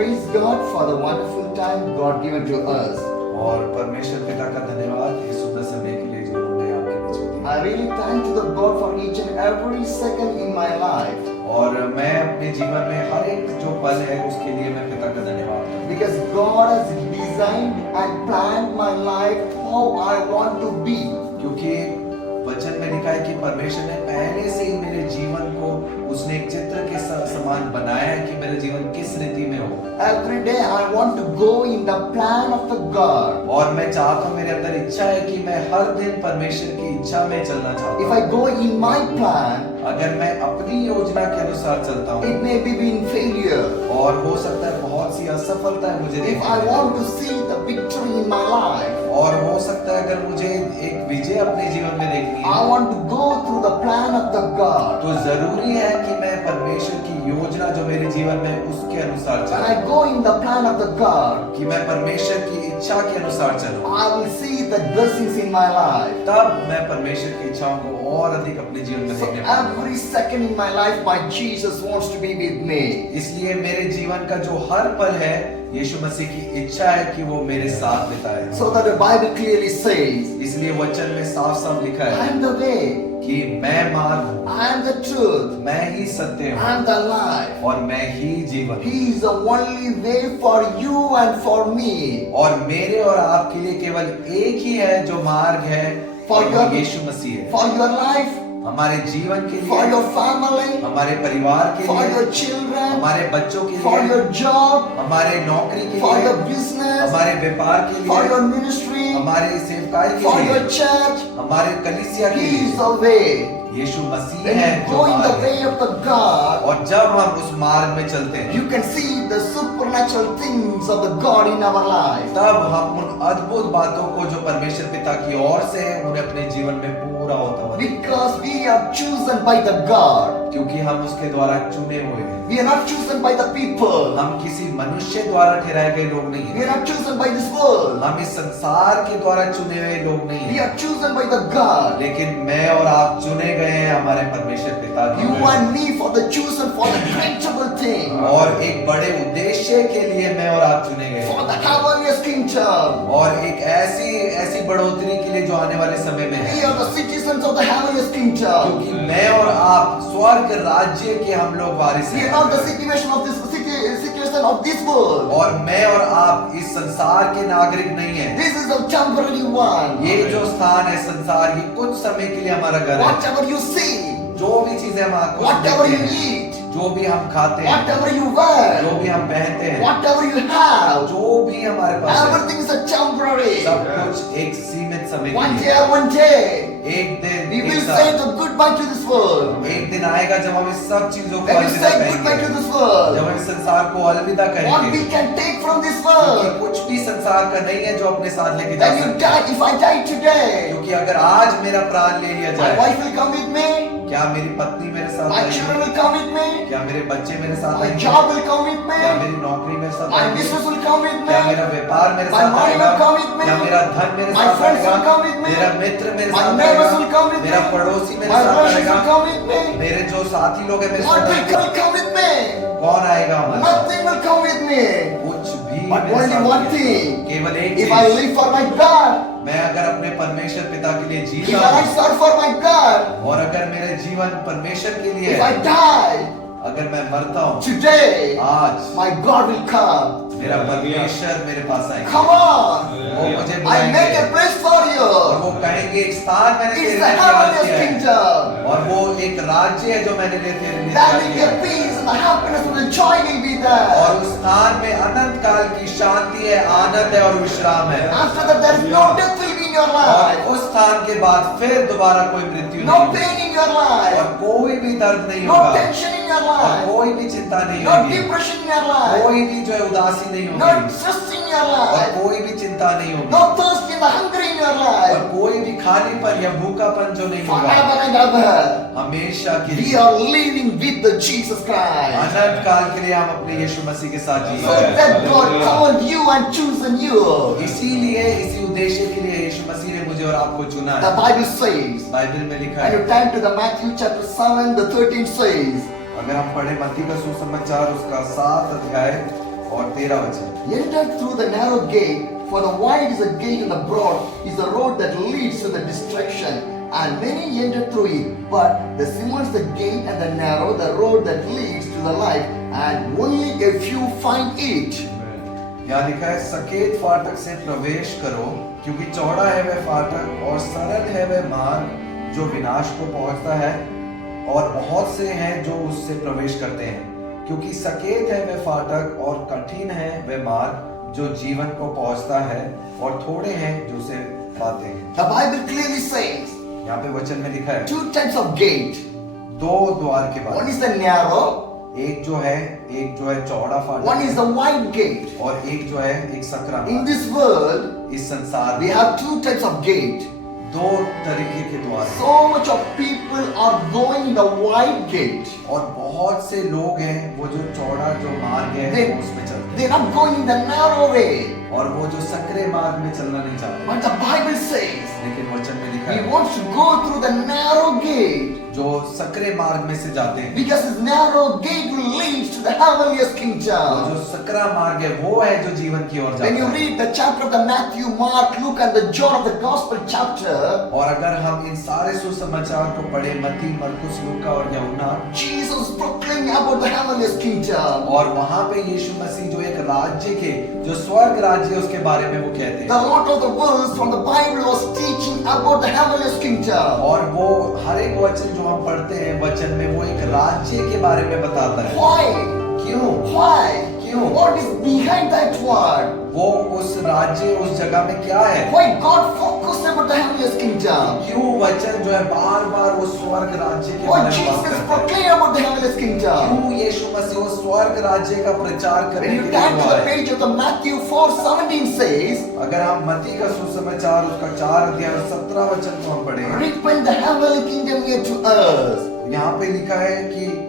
praise God for the wonderful time God given to us. और परमेश्वर पिता का धन्यवाद इस सुंदर समय के लिए जो उन्होंने आपके बीच में दिया। I really thank to the God for each and every second in my life. और मैं अपने जीवन में हर एक जो पल है उसके लिए मैं पिता का धन्यवाद करता हूँ। Because God has designed and planned my life how I want to be. क्योंकि वचन में लिखा है कि परमेश्वर ने पहले से ही मेरे जीवन को उसने एक चित्र के समान बनाया है कि मेरा जीवन किस रीति में हो। Every day I want to go in the plan of the God. और मैं चाहता हूँ, मेरे अंदर इच्छा है कि मैं हर दिन परमेश्वर की इच्छा में चलना चाहता If हूँ। I go in my plan, अगर मैं अपनी योजना के अनुसार चलता हूँ it may be in failure. और हो सकता है बहुत सी असफलता मुझे If देखने I को want मिले। to see the victory in my life, और हो सकता है अगर मुझे एक विजय अपने जीवन में देखनी I है want to go through the plan of the God. तो जरूरी है कि मैं परमेश्वर की योजना जो मेरे जीवन में उसके अनुसार When I चलूं, go in the plan of the God, कि मैं परमेश्वर की इच्छा के अनुसार चलूं, I will see the blessings in my life. तब मैं परमेश्वर की इच्छाओं को और अधिक अपने जीवन में So देखने पाऊंगा। every second in my life, my Jesus wants to be with me. इसलिए मेरे जीवन का जो हर पल है यीशु मसीह की इच्छा है कि वो मेरे साथ बिताए। So that the Bible clearly says, इसलिए वचन में साफ साफ लिखा I है am the way, कि मैं मार्ग हूँ, I am the truth, मैं ही सत्य I हूँ am the life. और मैं ही जीवन हूँ। He is the only way for you and for me. और मेरे और आपके लिए केवल एक ही है जो मार्ग है For और वो your- यीशु मसीह है। For your life, हमारे जीवन के for लिए, your family, हमारे परिवार के for लिए, your children, हमारे बच्चों के for लिए, your job, हमारे नौकरी के for your लिए, business, हमारे व्यापार के for your लिए, ministry, हमारे सेवकाई के for your लिए, church. हमारे कलीसिया के He is लिए the way. Yeshu Masih When है you जो go in the मार्ग way है। of the God, और जब हम उस मार्ग में चलते हैं you can see the supernatural things of the God in our life. तब हम उन अद्भुत बातों को जो परमेश्वर पिता की ओर से है उन्हें अपने जीवन में पूरा होता हुआ देखते हैं। Because we are chosen by the God. क्योंकि हम उसके द्वारा चुने हुए हैं। We are not chosen by the people. हम किसी मनुष्य द्वारा ठहराए गए लोग नहीं We हैं। are not chosen by this world. हम इस संसार के द्वारा चुने हुए लोग नहीं We हैं। are chosen by the God. लेकिन मैं और आप चुने गए हैं हमारे परमेश्वर पिता की You ओर से। and me for the chosen for the greatable thing. और एक बड़े उद्देश्य के लिए मैं और आप चुने गए For हैं। the heavenliest kingdom. और एक ऐसी बढ़ोतरी के लिए जो आने वाले समय में We है। are the citizens of the heavenliest kingdom. क्योंकि मैं और आप स्वर्ग राज्य के हम लोग वारिस We are हैं। not the situation of this world. और मैं और आप इस संसार के नागरिक नहीं हैं। This is a temporary one. ये जो स्थान है संसार, ये कुछ समय के लिए हमारा घर है। Whatever you see, जो भी चीजें हम आंखों से whatever you देखते हैं, eat, जो भी हम खाते हैं, whatever you wear, जो भी हम पहनते हैं, whatever you have, जो भी हमारे पास है, everything is a temporary. सब कुछ एक सीमित समय One के day, लिए। one day, एक दिन we एक will साथ, say the goodbye to this world. एक दिन आएगा जब हम इस सब चीजों को When we अलविदा say goodbye to कहेंगे, this जब world, हम इस संसार को अलविदा what करेंगे, we can take from this क्योंकि world. कुछ भी संसार का नहीं है जो अपने साथ लेके जा When you सकते हैं। die, if I die today, क्योंकि अगर आज मेरा प्राण ले लिया my जाए, wife will come with me, क्या मेरी पत्नी मेरे साथ my आएगी? children will come with me, क्या मेरे बच्चे मेरे साथ my आएंगे? job will come with क्या me, मेरी नौकरी मेरे साथ my आएगी? business will come with क्या me, मेरा व्यापार मेरे My साथ money आएगा? will come with me. क्या मेरा धन मेरे My साथ friends आएगा? will come with me. मेरा मित्र मेरे my साथ neighbors आएगा? will come with me, मेरा पड़ोसी मेरे my साथ relatives आएगा? will come with me, मेरे जो साथी लोग हैं मेरे what साथ will आएंगे? come with me? कौन आएगा हमारे साथ? Nothing will come with me. कुछ भी But मेरे only साथ one नहीं। thing. केवल एक If I चीज, live for my God, मैं अगर अपने परमेश्वर पिता के लिए if जीता I हूँ serve for my God, और अगर मेरा जीवन परमेश्वर के लिए if I है, die अगर मैं मरता हूँ today, आज, my God will come. मेरा परमेश्वर मेरे पास आएगा। Come on. वो मुझे I बुलाएंगे make a place for और you. वो कहेंगे एक स्थान मैंने It's तेरे the लिए तैयार heavenliest किया है kingdom. और वो एक राज्य है जो मैंने तेरे लिए There तैयार will be किया a है peace and the happiness and the joy will be और there. उस स्थान में अनंत काल की शांति है, आनंद है और विश्राम है। After that, there is no death will be in your और life, उस स्थान के बाद फिर दोबारा कोई मृत्यु no नहीं pain in your होगी life, और कोई भी दर्द नहीं no होगा tension in your और life, कोई भी चिंता नहीं no होगी, depression in your life, कोई भी जो है उदासी नहीं no होगी stress in your और life, कोई भी चिंता नहीं होगी no thirst in the hunger in your और life. कोई भी खालीपन या भूखापन जो नहीं होगा। Forever and ever, हमेशा के we लिए are living with the Jesus Christ. अनंत काल के लिए हम अपने यीशु मसीह के साथ जी So रहे हैं। that God called you and chosen you. इसीलिए इसी उद्देश्य के लिए यीशु मसीह ने मुझे और आपको चुना The है। Bible says, बाइबल में लिखा and है, you turn to the Matthew chapter 7, the 13th says, अगर हम पढ़े मत्ती का सुसमाचार उसका 7 अध्याय और 13 वचन। Entered through the narrow gate, for the wide is the gate and the broad is the road that leads to the destruction, and many enter through it. But the small is the gate and the narrow, the road that leads to the life, and only a few find it. यहाँ लिखा है, सकेत फाटक से प्रवेश करो, क्योंकि चौड़ा है वह फाटक और सरल है वह मार्ग जो विनाश को पहुंचता है, और बहुत से हैं जो उससे प्रवेश करते हैं। क्योंकि सकेत है वह फाटक और कठिन है वह मार्ग जो जीवन को पहुंचता है, और थोड़े हैं जो उसे पाते हैं। The Bible clearly says यहाँ पे वचन में लिखा है 2 types of gate. दो द्वार के One बाद, is the narrow, एक जो है चौड़ा one फाटक is the wide gate. और एक जो है एक सकरा। In this world, इस संसार we में have 2 types of gate. दो तरीके के द्वार हैं। So much of people are going in the wide gate. और बहुत से लोग हैं वो जो चौड़ा जो मार्ग है They- वो उसमें चलते हैं, They're not going in the narrow way. और वो जो सकरे मार्ग में चलना नहीं चाहते। But the Bible says लेकिन वचन में लिखा he है wants to go through the narrow gate, जो सकरे मार्ग में से जाते हैं, because his narrow gate will lead to the heavenliest वो kingdom. जो सकरा मार्ग है वो है जो जीवन की ओर When जाता you है। read the chapter of the Matthew, Mark, Luke and the John of the Gospel chapter, और अगर हम इन सारे सुसमाचार को पढ़े, मत्ती, मरकुस, लूका और यूहन्ना, Jesus proclaiming about the heavenliest kingdom. और वहां पे यीशु मसीह जो एक राज्य के जो स्वर्ग राज्य है उसके बारे में वो कहते The हैं, Lord of the words from the Bible was teaching about the heavenliest kingdom. और वो हर एक वचन जो हम पढ़ते हैं वचन में वो एक राज्य के बारे में बताता है। Why? क्यों? Why? क्यों? What is behind that word? वो उस राज्य उस जगह में क्या है? Why God focused about the heavenliest kingdom? क्यों वचन जो है बार बार वो स्वर्ग राज्य के Why बारे में बात Jesus करता है? proclaimed about the heavenliest kingdom? क्यों यीशु मसीह वो स्वर्ग राज्य का प्रचार When करने you के लिए turn to हुआ the है? page of the Matthew 4:17 says, अगर हम मत्ती का सुसमाचार उसका 4 अध्याय और 17 वचन को हम पढ़ें, repent the heavenly kingdom near to us. यहाँ पे लिखा है कि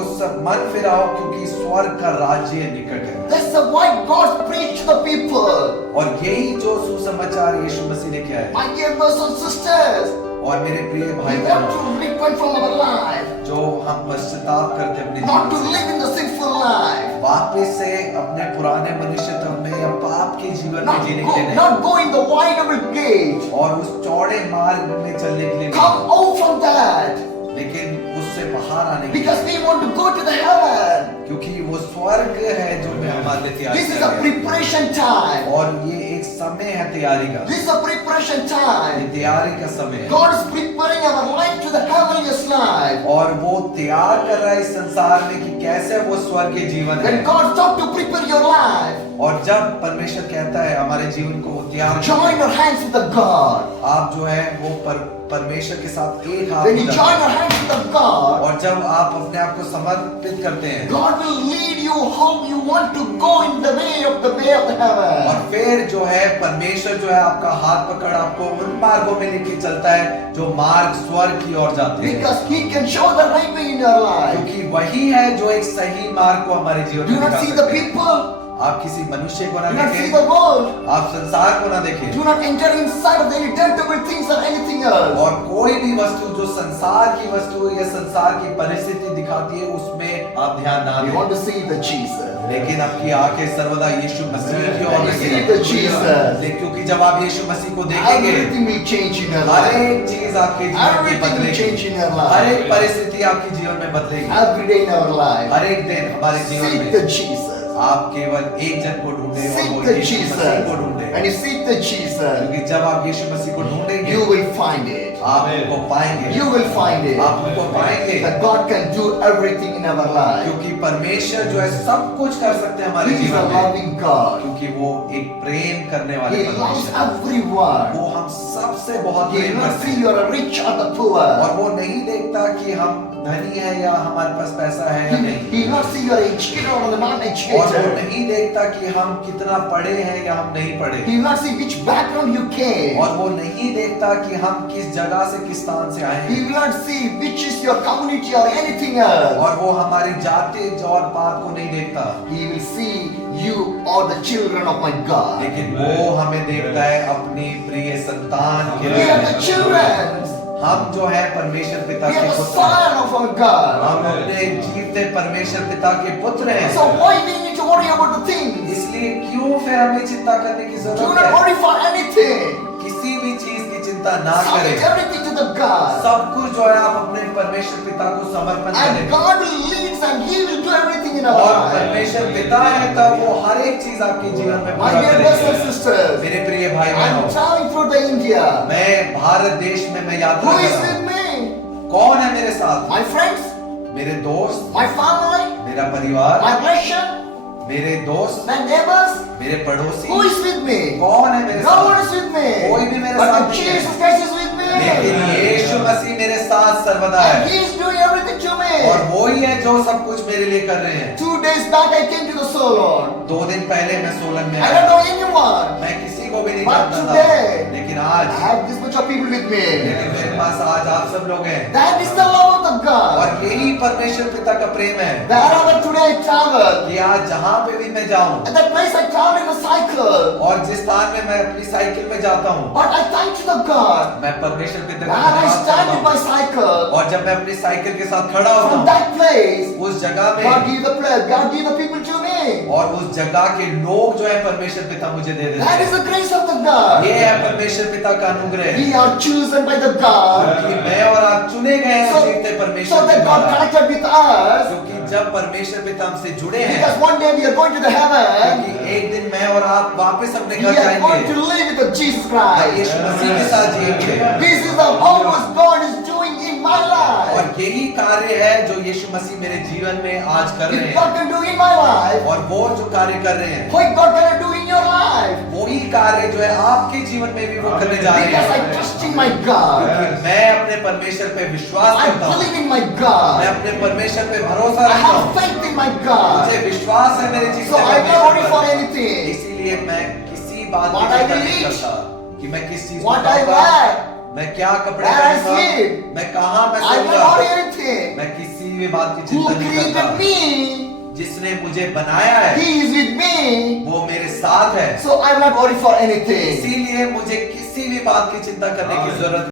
उस सब मन फिराओ क्योंकि स्वर्ग का राज्य निकट है। That's the why God preached to the people. और यही जो सुसमाचार यीशु मसीह ने किया है। My dear brothers and sisters, और मेरे प्रिय we भाई want बहनों, to repent from our life, जो हम पश्चाताप करते अपने not to जीवन से, live in the sinful life, वापस से अपने पुराने मनुष्यत्व में या पाप के जीवन में जीने के लिए नहीं, not go in the wide open gate. और उस चौड़े मार्ग में चलने के लिए Come नहीं, out from that, लेकिन उससे बाहर आने के लिए, because we want to go to the heaven. क्योंकि वो स्वर्ग है जो मैं हमारे लिए तैयार This is कर a रहे हैं। preparation time. और ये एक समय है तैयारी का, This is a preparation ये time. तैयारी का समय है, God is preparing our life to the heavenliest life. और वो तैयार कर रहा है इस संसार में कि कैसे वो स्वर्गीय जीवन है। When God starts to prepare your life, और जब परमेश्वर कहता है हमारे जीवन को वो तैयार join your hands with the God. आप जो है वो परमेश्वर के साथ एक हाथ When you मिलाते join हैं। your hands with the God, और जब आप अपने आप को समर्पित करते हैं, God will lead you how you want to go in the way of the और heaven. फिर जो है परमेश्वर जो है आपका हाथ पकड़ आपको उन मार्गों में लेके चलता है जो मार्ग स्वर्ग की ओर जाते हैं, Because He can show the right way in your life. क्योंकि वही है जो एक सही मार्ग को हमारे जीवन Do में not दिखा see the सकते हैं। people. आप किसी मनुष्य को ना Do not see देखें, the world. आप संसार को ना देखें, Do not enter inside of any temporary things or anything else. और कोई भी वस्तु जो संसार की वस्तु या संसार की परिस्थिति दिखाती है उसमें आप ध्यान ना We दें, want to see the Jesus. लेकिन आपकी आंखें सर्वदा यीशु मसीह की ओर When you लगी see रहें। the Jesus, क्योंकि जब आप यीशु मसीह को देखेंगे, everything will change in your her life. एक चीज आपके जीवन की Everything will बदलेगी, change in your her life. एक परिस्थिति आपके जीवन में बदलेगी, Every day in our life. हर एक दिन हमारे जीवन Seek में। the Jesus. आप केवल एक जन को ढूंढे और Seek वो the यीशु मसीह को Jesus. ढूंढे, And you seek the Jesus, क्योंकि जब आप यीशु मसीह को ढूंढेंगे you will find it. आप उनको पाएंगे, You will find it. आप उनको पाएंगे, That God can do everything in our life. क्योंकि परमेश्वर जो है सब कुछ कर सकते हैं हमारे He is a जीवन में, loving God. क्योंकि वो एक प्रेम करने वाले He loves परमेश्वर हैं। everyone. वो हम सबसे बहुत He प्रेम will not करते see हैं, you are rich or the और poor. वो नहीं देखता कि हम धनी है या हमारे पास पैसा है या नहीं, He will not see you are educated or और वो non-educated. नहीं देखता कि हम कितना पढ़े हैं या हम नहीं पढ़े, He will not see which background you came. और वो नहीं देखता कि हम किस जगह से किस स्थान से आए He हैं, will not see which is your community or anything else. और वो हमारी जाति और पात को नहीं देखता, He will see you are the children of my God. लेकिन वो हमें देखता है अपनी प्रिय संतान के We are the लिए। children. हम जो है परमेश्वर पिता We के are the पुत्र हैं, son of our God. हम अपने जीवते परमेश्वर पिता के पुत्र हैं। So why we need to want worry about the things. इसलिए क्यों फिर हमें चिंता करने की Do जरूरत not है? worry for anything. किसी भी चीज की चिंता ना Submit करें। everything to the God. सब कुछ जो है आप अपने परमेश्वर पिता को समर्पण And करें। God will lead and He will do everything in our और life. परमेश्वर पिता है तब वो हर एक चीज आपके जीवन में My पूरा dear brothers and करेंगे। sisters, मेरे प्रिय भाई I'm बहनों, traveling through the India. मैं भारत देश में मैं यात्रा Who कर is रहा with हूँ। me? कौन है मेरे साथ? My friends, मेरे दोस्त, my family, मेरा परिवार, my relation, मेरे दोस्त, my neighbors. मेरे पड़ोसी। Who is with me? कौन है मेरे No one साथ? is with me. कोई भी मेरे But साथ the नहीं है। Jesus Christ is with me. लेकिन यीशु मसीह मेरे साथ सर्वदा And है He is doing everything to me. और वो ही है जो सब कुछ मेरे लिए कर रहे हैं। 2 days back I came to the salon. 2 दिन पहले मैं सोलन में I आया। don't know anyone. मैं किसी को भी नहीं But जानता था, today, लेकिन I आज have this much of people with me. लेकिन मेरे पास आज आप सब लोग हैं That is the love of the God. और यही परमेश्वर पिता का प्रेम है Wherever today I travel, कि आज जहाँ पे भी मैं जाऊँ at that place I travel in a cycle. और जिस स्थान में मैं अपनी साइकिल में जाता हूँ, But I thank to the God. मैं परमेश्वर पिता का When I धन्यवाद stand करता with my हूँ। cycle, और जब मैं अपनी साइकिल के साथ खड़ा होता from हूँ that place, उस जगह God में give the place, God give the people to me. और उस जगह के लोग जो है परमेश्वर पिता मुझे दे देते That is हैं। the grace of the God. ये है परमेश्वर पिता का अनुग्रह We are chosen by the God. कि मैं और आप चुने गए हैं So, जीवते so परमेश्वर के that God द्वारा। connected with us. क्योंकि जब परमेश्वर पिता हमसे जुड़े हैं, Because one day we are going to the heaven. क्योंकि एक दिन मैं और आप वापस अपने We घर are going जाएंगे to live with the Jesus और Christ. यीशु मसीह के साथ जिएंगे। This is the purpose God is doing in my life. और यही कार्य है जो यीशु मसीह मेरे जीवन में आज कर रहे If हैं God can do in my life, और वो जो कार्य कर रहे हैं what God can do in your life? वही कार्य जो है आपके जीवन में भी वो करने जा रहे Because I हैं। trust in my God. क्योंकि मैं अपने परमेश्वर पे विश्वास I करता हूँ, believe in my मैं God. अपने परमेश्वर पे भरोसा I रखता have हूँ, faith in my God. मुझे विश्वास है मेरे जीवन So I में don't worry for परमेश्वर पर। anything. इसीलिए मैं किसी बात What की I चिंता will नहीं eat, करता कि मैं किस चीज को What I खाऊंगा, wear, मैं क्या कपड़े where I पहनूंगा, sleep. मैं कहाँ मैं I don't सोऊंगा, worry anything. मैं किसी भी बात की Who चिंता नहीं created करता। me? जिसने मुझे बनाया है He is with me. वो मेरे साथ है, So I'm not worried for anything. इसीलिए मुझे किसी भी बात की चिंता करने की जरूरत